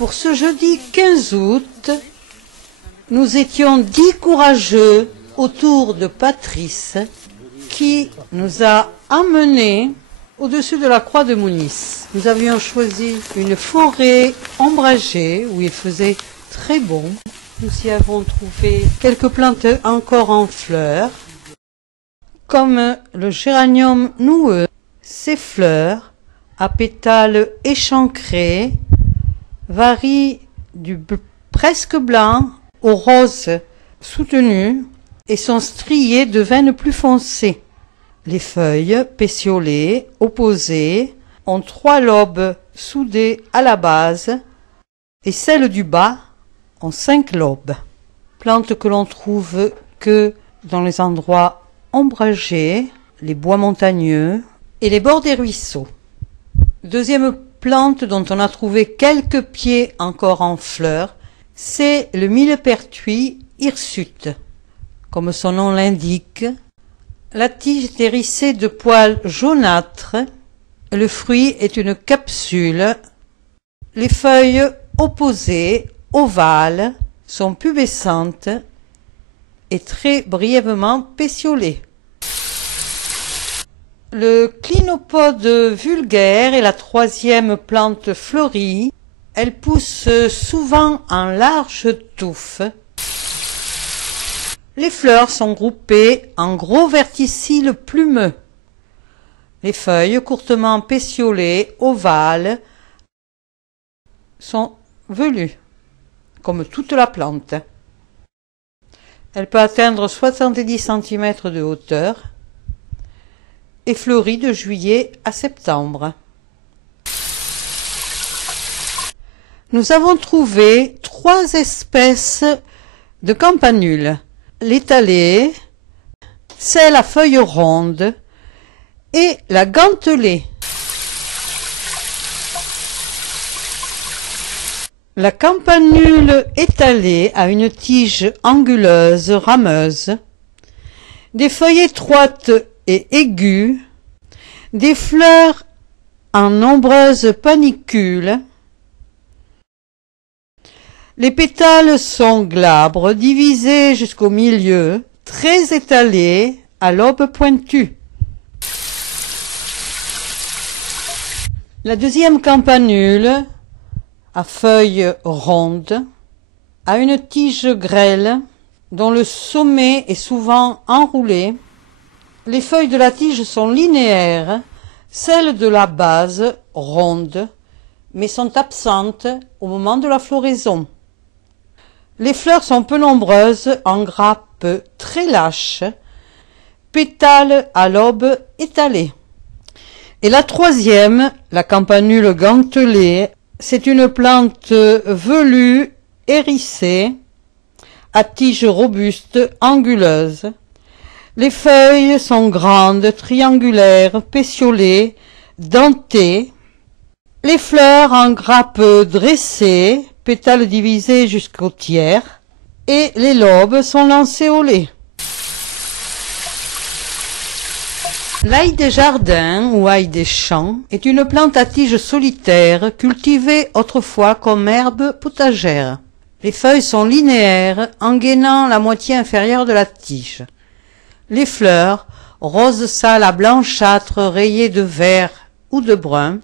Pour ce jeudi 15 août, nous étions 10 courageux autour de Patrice qui nous a emmenés au-dessus de la croix de Mounis. Nous avions choisi une forêt ombragée où il faisait très bon. Nous y avons trouvé quelques plantes encore en fleurs, comme le géranium noueux. Ces fleurs, à pétales échancrés, varient du presque blanc au rose soutenu et sont striées de veines plus foncées. Les feuilles, pétiolées, opposées, ont 3 lobes soudés à la base et celles du bas ont 5 lobes. Plantes que l'on trouve que dans les endroits ombragés, les bois montagneux et les bords des ruisseaux. Deuxième plante dont on a trouvé quelques pieds encore en fleurs, c'est le millepertuis hirsute. Comme son nom l'indique, la tige est hérissée de poils jaunâtres, le fruit est une capsule, les feuilles opposées, ovales, sont pubescentes et très brièvement pétiolées. Le clinopode vulgaire est la 3e plante fleurie. Elle pousse souvent en larges touffes. Les fleurs sont groupées en gros verticilles plumeux. Les feuilles, courtement pétiolées, ovales, sont velues, comme toute la plante. Elle peut atteindre 70 cm de hauteur et fleurit de juillet à septembre. Nous avons trouvé 3 espèces de campanules. L'étalée, celle à feuilles rondes et la gantelée. La campanule étalée a une tige anguleuse, rameuse, des feuilles étroites et aiguës, des fleurs en nombreuses panicules. Les pétales sont glabres, divisés jusqu'au milieu, très étalés, à lobes pointus. La deuxième campanule, à feuilles rondes, a une tige grêle, dont le sommet est souvent enroulé. Les feuilles de la tige sont linéaires, celles de la base rondes, mais sont absentes au moment de la floraison. Les fleurs sont peu nombreuses, en grappes très lâches, pétales à lobes étalés. Et la 3e, la campanule gantelée, c'est une plante velue, hérissée, à tige robuste, anguleuse. Les feuilles sont grandes, triangulaires, pétiolées, dentées. Les fleurs en grappes dressées, pétales divisés jusqu'au tiers, et les lobes sont lancéolés. L'ail des jardins ou ail des champs est une plante à tige solitaire cultivée autrefois comme herbe potagère. Les feuilles sont linéaires, engainant la moitié inférieure de la tige. Les fleurs, rose sale à blanchâtre rayées de vert ou de brun,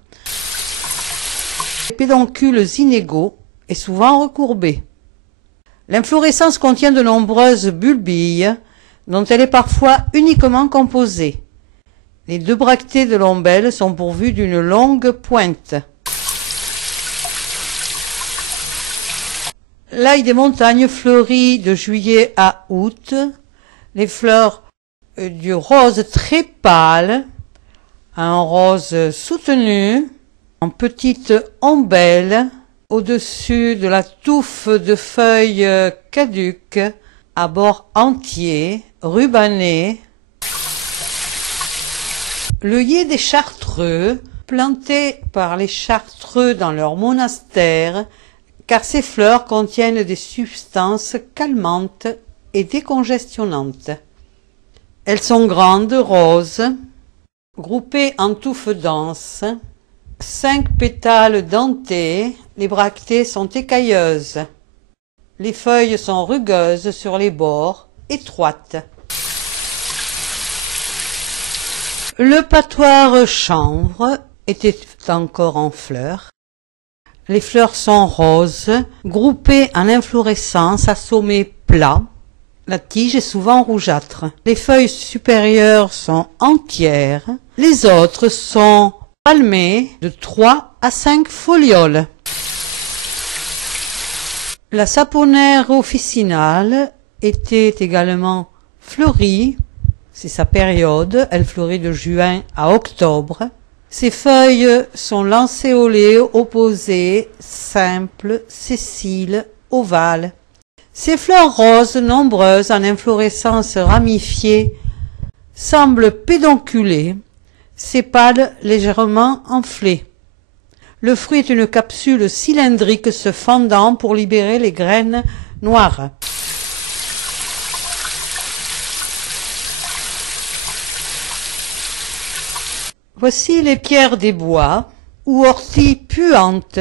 pédoncules inégaux et souvent recourbés. L'inflorescence contient de nombreuses bulbilles, dont elle est parfois uniquement composée. Les 2 bractées de l'ombelle sont pourvues d'une longue pointe. L'ail des montagnes fleurit de juillet à août. Les fleurs du rose très pâle, un rose soutenu, en petite ombelle, au-dessus de la touffe de feuilles caduques, à bord entier, rubanés. L'œillet des chartreux, planté par les chartreux dans leur monastère, car ces fleurs contiennent des substances calmantes et décongestionnantes. Elles sont grandes, roses, groupées en touffes denses. 5 pétales dentés, les bractées sont écailleuses. Les feuilles sont rugueuses sur les bords, étroites. Le patoire chanvre était encore en fleurs. Les fleurs sont roses, groupées en inflorescences à sommet plat. La tige est souvent rougeâtre. Les feuilles supérieures sont entières. Les autres sont palmées de 3 à 5 folioles. La saponaire officinale était également fleurie. C'est sa période. Elle fleurit de juin à octobre. Ses feuilles sont lancéolées, opposées, simples, sessiles, ovales. Ces fleurs roses, nombreuses en inflorescences ramifiées, semblent pédonculées, sépales légèrement enflées. Le fruit est une capsule cylindrique se fendant pour libérer les graines noires. Voici les pierres des bois ou orties puantes.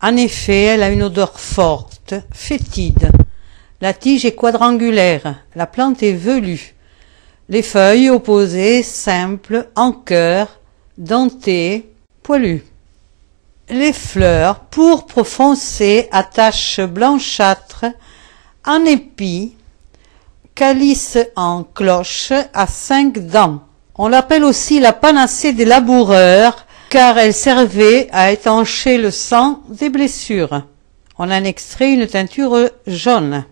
En effet, elle a une odeur forte, fétide. La tige est quadrangulaire, la plante est velue. Les feuilles opposées, simples, en cœur, dentées, poilues. Les fleurs, pourpre foncé à taches blanchâtres, en épi, calice en cloche à 5 dents. On l'appelle aussi la panacée des laboureurs, car elle servait à étancher le sang des blessures. On en extrait une teinture jaune.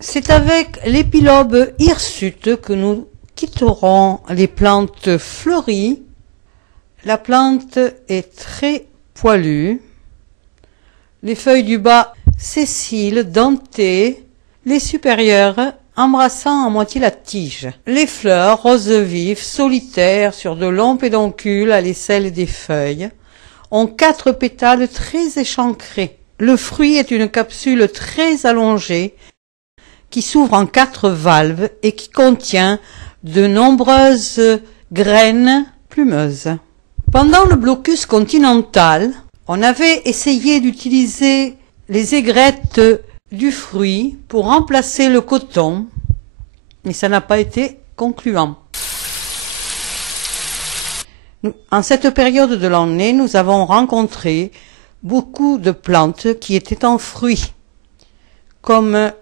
C'est avec l'épilobe hirsute que nous quitterons les plantes fleuries. La plante est très poilue. Les feuilles du bas sessiles, dentées, les supérieures embrassant à moitié la tige. Les fleurs, roses vives, solitaires sur de longs pédoncules à l'aisselle des feuilles, ont 4 pétales très échancrés. Le fruit est une capsule très allongée qui s'ouvre en 4 valves et qui contient de nombreuses graines plumeuses. Pendant le blocus continental, on avait essayé d'utiliser les aigrettes du fruit pour remplacer le coton, mais ça n'a pas été concluant. En cette période de l'année, nous avons rencontré beaucoup de plantes qui étaient en fruits, comme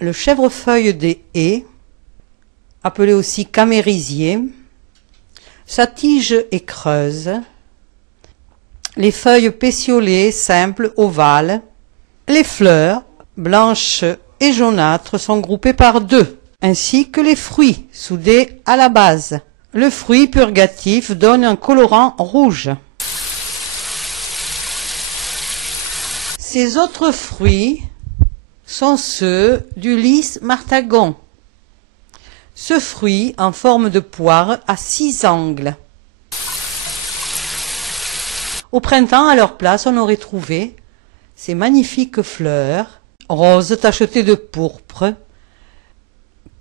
le chèvrefeuille des haies, appelé aussi camérisier. Sa tige est creuse, les feuilles pétiolées, simples, ovales. Les fleurs, blanches et jaunâtres, sont groupées par 2, ainsi que les fruits, soudés à la base. Le fruit purgatif donne un colorant rouge. Ces autres fruits sont ceux du lys martagon. Ce fruit, en forme de poire, a 6 angles. Au printemps, à leur place, on aurait trouvé ces magnifiques fleurs, roses tachetées de pourpre,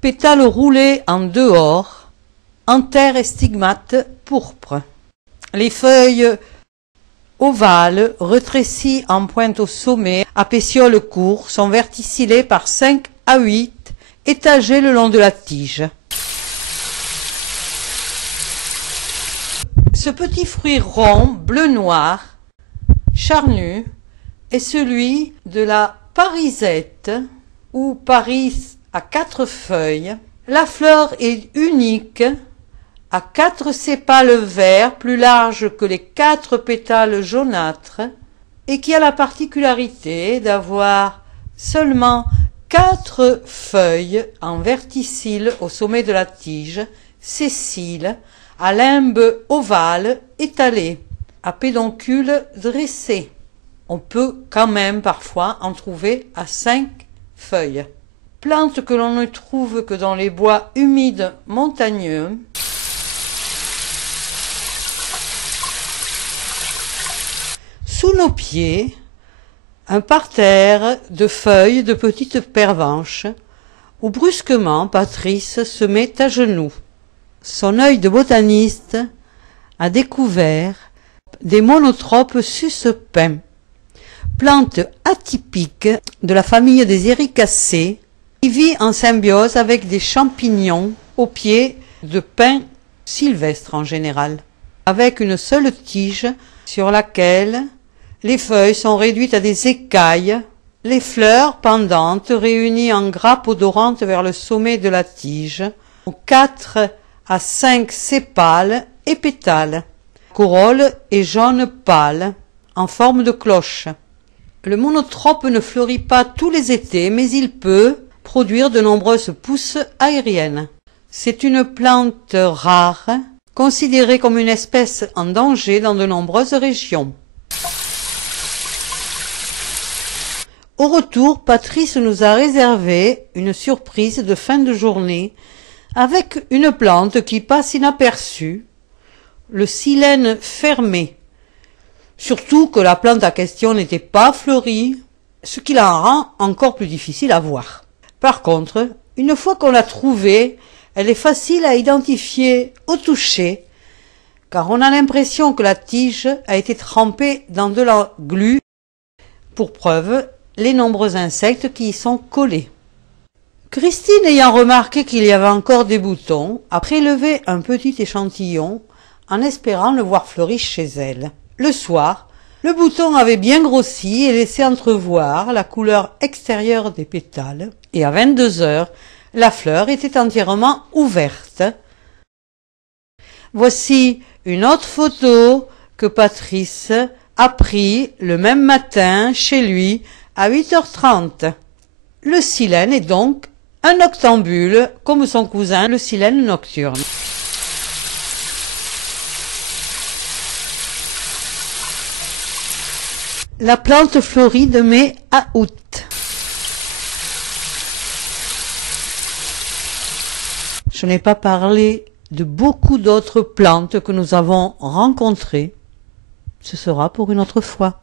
pétales roulés en dehors, anthères et stigmates pourpres. Les feuilles ovales, rétrécies en pointe au sommet, à pétioles courts, sont verticillées par 5 à 8, étagées le long de la tige. Ce petit fruit rond, bleu-noir, charnu, est celui de la parisette, ou paris à 4 feuilles. La fleur est unique, à 4 sépales verts plus larges que les 4 pétales jaunâtres, et qui a la particularité d'avoir seulement 4 feuilles en verticille au sommet de la tige, sessiles, à limbe ovale étalée, à pédoncule dressé. On peut quand même parfois en trouver à 5 feuilles. Plante que l'on ne trouve que dans les bois humides montagneux. Sous nos pieds, un parterre de feuilles de petites pervenches, où brusquement Patrice se met à genoux. son œil de botaniste a découvert des monotropes suspens, plante atypique de la famille des Ericacées, qui vit en symbiose avec des champignons au pied de pins sylvestres en général, avec une seule tige sur laquelle les feuilles sont réduites à des écailles, les fleurs pendantes réunies en grappes odorantes vers le sommet de la tige, ont 4 à 5 sépales et pétales. Corolle est jaune pâle, en forme de cloche. Le monotrope ne fleurit pas tous les étés, mais il peut produire de nombreuses pousses aériennes. C'est une plante rare, considérée comme une espèce en danger dans de nombreuses régions. Au retour, Patrice nous a réservé une surprise de fin de journée avec une plante qui passe inaperçue, le silène fermé. Surtout que la plante en question n'était pas fleurie, ce qui la rend encore plus difficile à voir. Par contre, une fois qu'on l'a trouvée, elle est facile à identifier au toucher, car on a l'impression que la tige a été trempée dans de la glu, pour preuve les nombreux insectes qui y sont collés. Christine, ayant remarqué qu'il y avait encore des boutons, a prélevé un petit échantillon en espérant le voir fleuri chez elle. Le soir, le bouton avait bien grossi et laissé entrevoir la couleur extérieure des pétales, et à 22 heures, la fleur était entièrement ouverte. Voici une autre photo que Patrice a prise le même matin chez lui à 8h30. Le silène est donc un noctambule comme son cousin le silène nocturne. La plante fleurit de mai à août. Je n'ai pas parlé de beaucoup d'autres plantes que nous avons rencontrées. Ce sera pour une autre fois.